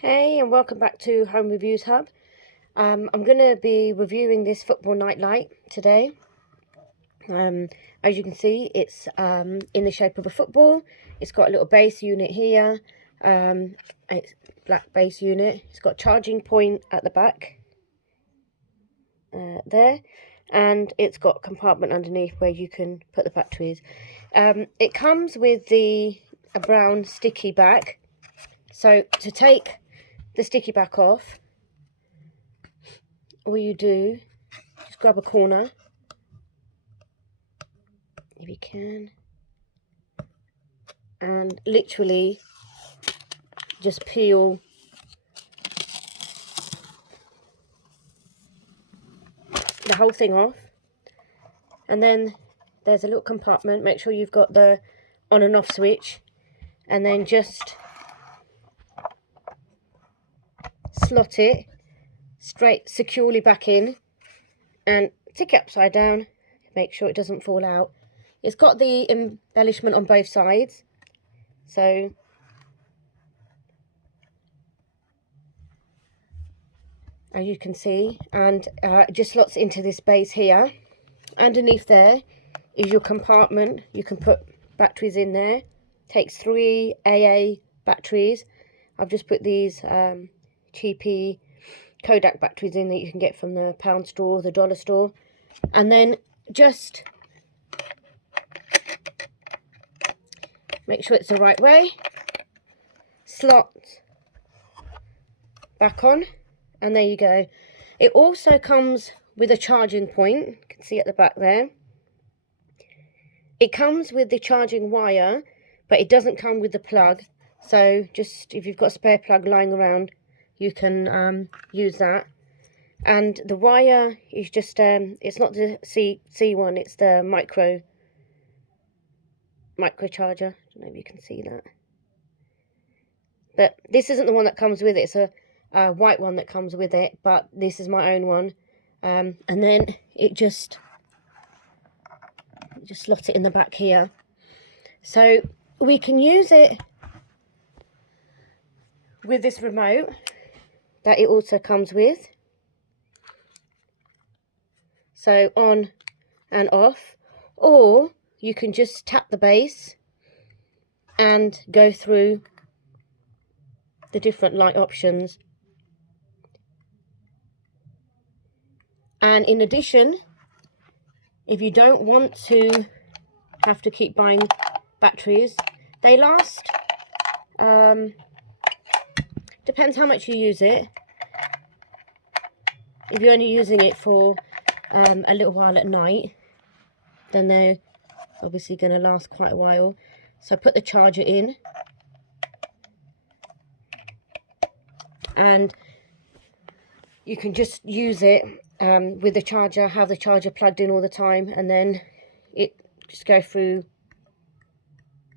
Hey, and welcome back to Home Reviews Hub. I'm going to be reviewing this football night light today. As you can see, it's in the shape of a football. It's got a little base unit here. It's black base unit. It's got a charging point at the back there, and it's got a compartment underneath where you can put the batteries. It comes with a brown sticky back. So to take the sticky back off, all you do, just grab a corner, if you can, and literally just peel the whole thing off. And then there's a little compartment. Make sure you've got the on and off switch, and then just slot it straight securely back in and stick it upside down. Make sure it doesn't fall out. It's got the embellishment on both sides, so as you can see, and it just slots into this base here. Underneath there is your compartment. You can put batteries in there. Takes 3 AA batteries. I've just put these cheapy Kodak batteries in that you can get from the pound store, the dollar store, and then just make sure it's the right way. Slot back on, and there you go. It also comes with a charging point. You can see at the back there. It comes with the charging wire, but it doesn't come with the plug. So just if you've got a spare plug lying around, you can use that. And the wire is just it's not the C one, it's the micro charger. I don't know if you can see that, but this isn't the one that comes with it. It's a white one that comes with it, but this is my own one. And then it just slot it in the back here, so we can use it with this remote that it also comes with. So on and off, or you can just tap the base and go through the different light options. And in addition, if you don't want to have to keep buying batteries, they last, depends how much you use it. If you're only using it for a little while at night, then they're obviously going to last quite a while. So put the charger in, and you can just use it with the charger, have the charger plugged in all the time, and then it just go through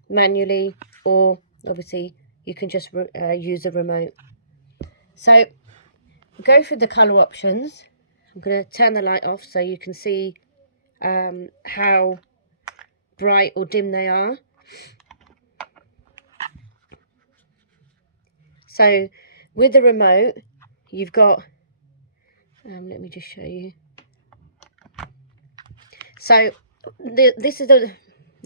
manually, or obviously you can just use a remote. So go through the color options. I'm going to turn the light off so you can see how bright or dim they are. So with the remote, you've got, let me just show you. So this is the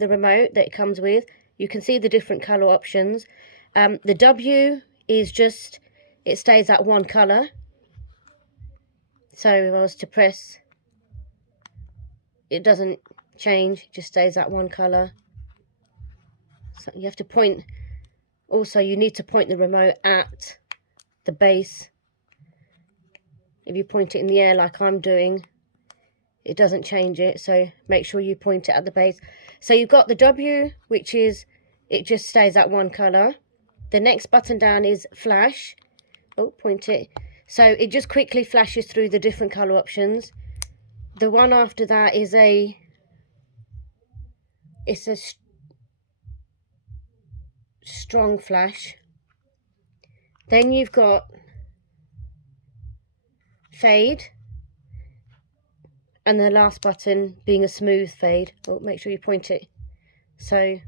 remote that it comes with. You can see the different color options. The W is just, it stays at one color. So if I was to press, it doesn't change, it just stays at one color. So you have to point, also you need to point the remote at the base. If you point it in the air like I'm doing, it doesn't change it, so make sure you point it at the base. So you've got the W, which is, it just stays at one color. The next button down is flash. Oh, point it. So it just quickly flashes through the different color options. The one after that is it's a strong flash. Then you've got fade, and the last button being a smooth fade. Oh, make sure you point it. So,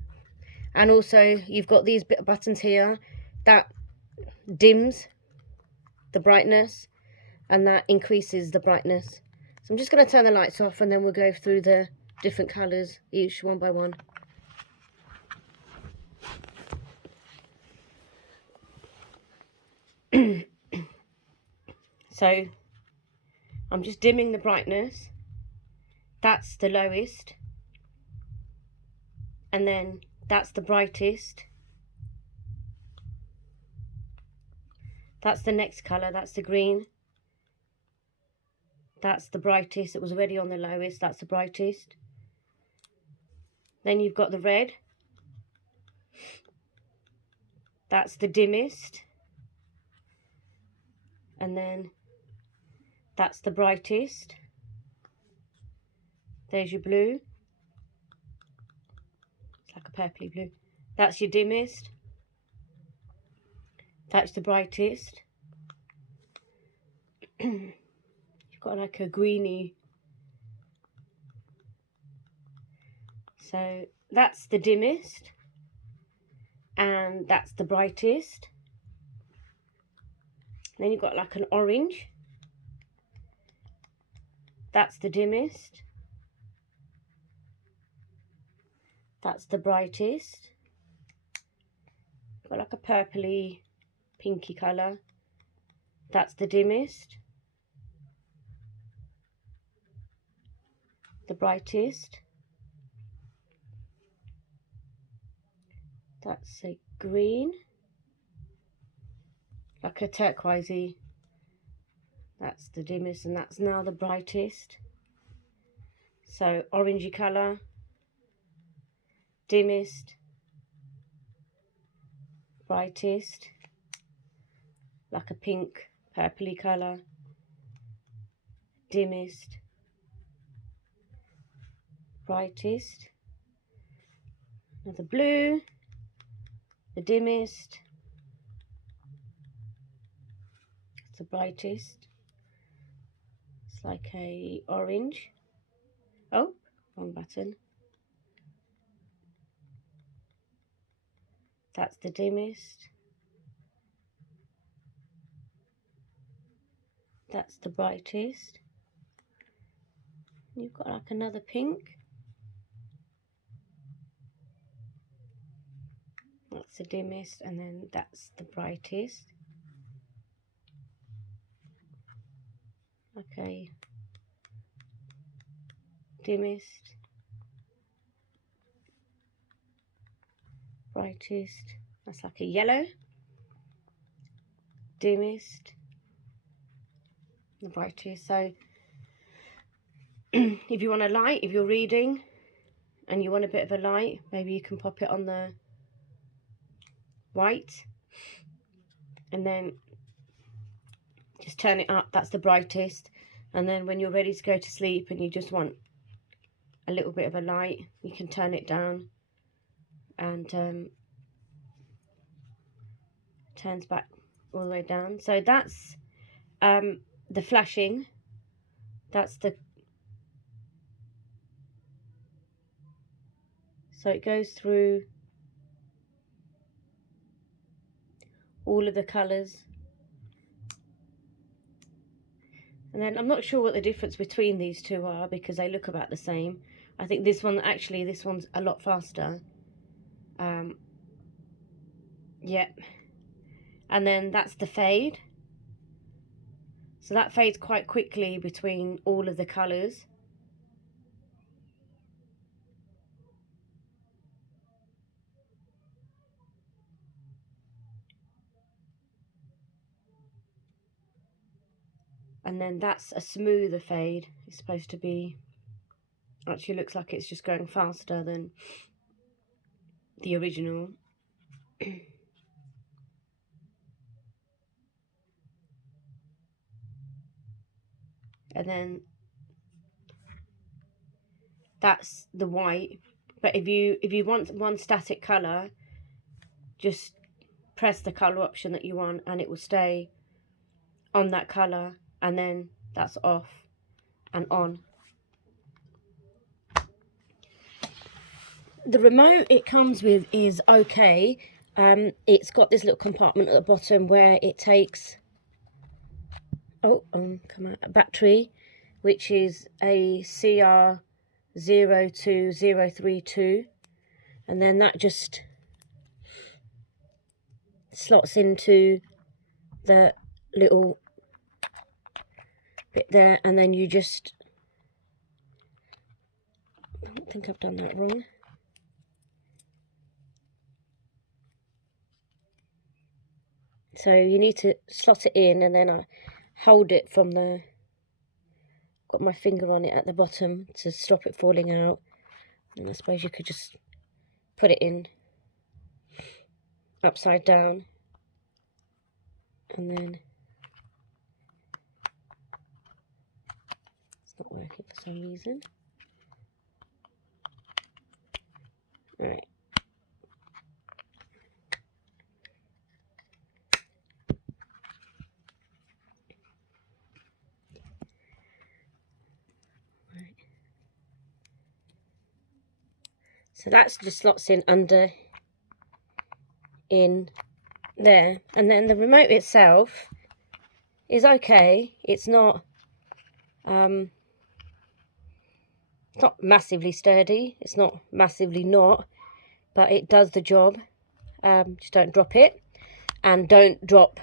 and also you've got these buttons here that dims the brightness, and that increases the brightness. So I'm just going to turn the lights off, and then we'll go through the different colours each one by one. So I'm just dimming the brightness. That's the lowest, and then that's the brightest. That's the next colour, that's the green. That's the brightest, it was already on the lowest, that's the brightest. Then you've got the red. That's the dimmest. And then that's the brightest. There's your blue. It's like a purpley blue. That's your dimmest. That's the brightest. You've got like a greeny. So that's the dimmest. And that's the brightest. Then you've got like an orange. That's the dimmest. That's the brightest. Got like a purpley, pinky colour. That's the dimmest. The brightest. That's a green, like a turquoisey. That's the dimmest, and that's now the brightest. So orangey colour, dimmest, brightest, like a pink, purpley colour, dimmest, brightest. Now the blue, the dimmest, it's the brightest. It's like a orange. Oh, wrong button. That's the dimmest. That's the brightest. You've got like another pink. That's the dimmest, and then that's the brightest. Okay. Dimmest, brightest. That's like a yellow. Dimmest, the brightest. So if you want a light, if you're reading and you want a bit of a light, maybe you can pop it on the white and then just turn it up. That's the brightest. And then when you're ready to go to sleep and you just want a little bit of a light, you can turn it down, and turns back all the way down. So that's the flashing. That's the, so it goes through all of the colours. And then I'm not sure what the difference between these two are, because they look about the same. I think this one, actually, this one's a lot faster. Yep. And then that's the fade. So that fades quite quickly between all of the colours. And then that's a smoother fade. It's supposed to be, actually looks like it's just going faster than the original. And then that's the white. But if you want one static colour, just press the colour option that you want and it will stay on that colour, and then that's off and on. The remote it comes with is okay. It's got this little compartment at the bottom where it takes come on, a battery, which is a CR02032, and then that just slots into the little bit there, and then you just, I don't think I've done that wrong. So you need to slot it in, and then I hold it from the, got my finger on it at the bottom to stop it falling out. And I suppose you could just put it in upside down, and then it's not working for some reason. Right. So that's just slots in under in there, and then the remote itself is okay. It's not massively sturdy, it's not massively not, but it does the job. Just don't drop it, and don't drop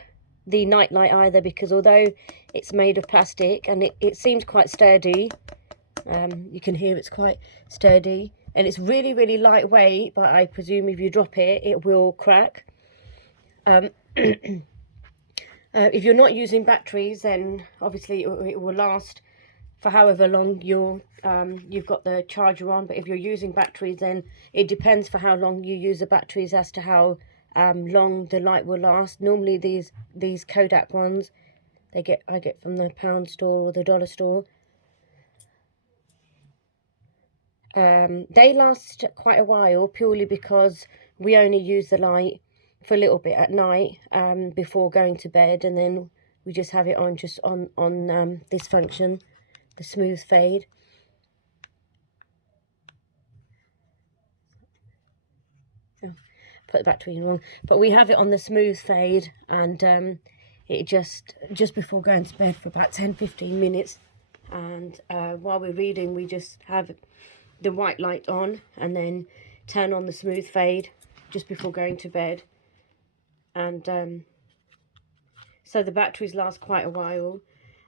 the nightlight either, because although it's made of plastic and it seems quite sturdy, you can hear it's quite sturdy, and it's really, really lightweight, but I presume if you drop it, it will crack. If you're not using batteries, then obviously it will last for however long you've got the charger on. But if you're using batteries, then it depends for how long you use the batteries as to how long the light will last. Normally these Kodak ones, I get from the pound store or the dollar store. They last quite a while, purely because we only use the light for a little bit at night before going to bed, and then we just have it on just on this function, the smooth fade. Oh, put the battery in wrong, but we have it on the smooth fade, and it just before going to bed for about 10-15 minutes, and while we're reading, we just have the white light on and then turn on the smooth fade just before going to bed. And so the batteries last quite a while.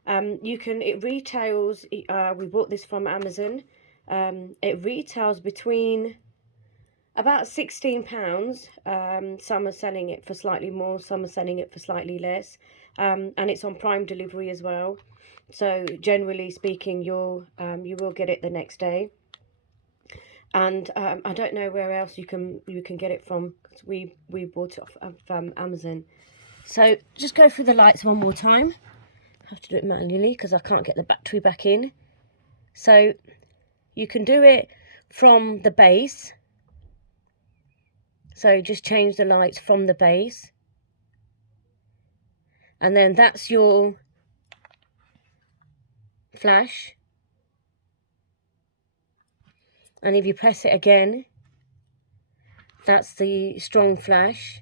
It retails, we bought this from Amazon, it retails between about £16. Some are selling it for slightly more, some are selling it for slightly less, and it's on Prime delivery as well, so generally speaking you will get it the next day. And I don't know where else you can get it from, because we bought it off of Amazon. So just go through the lights one more time. I have to do it manually because I can't get the battery back in. So you can do it from the base. So just change the lights from the base, and then that's your flash. And if you press it again, that's the strong flash.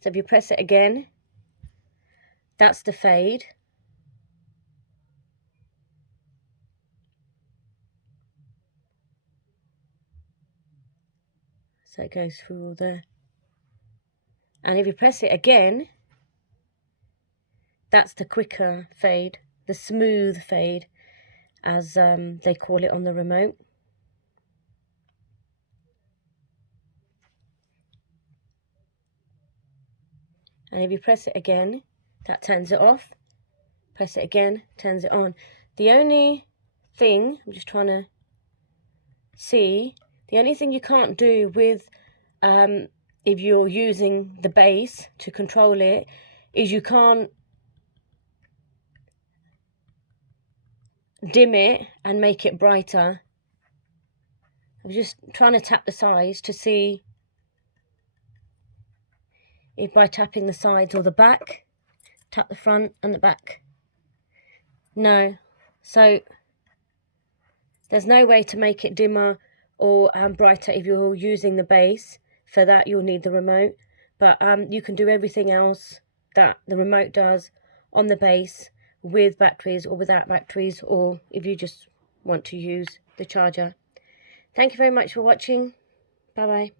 So if you press it again, that's the fade. So it goes through all there. And if you press it again, that's the quicker fade, the smooth fade, as they call it on the remote. And if you press it again, that turns it off. Press it again, turns it on. The only thing, I'm just trying to see, the only thing you can't do with, if you're using the base to control it, is you can't dim it and make it brighter. I'm just trying to tap the sides to see if by tapping the sides or the back, tap the front and the back. No, so there's no way to make it dimmer or brighter if you're using the base. For that you'll need the remote, but you can do everything else that the remote does on the base with batteries or without batteries, or if you just want to use the charger. Thank you very much for watching. Bye bye.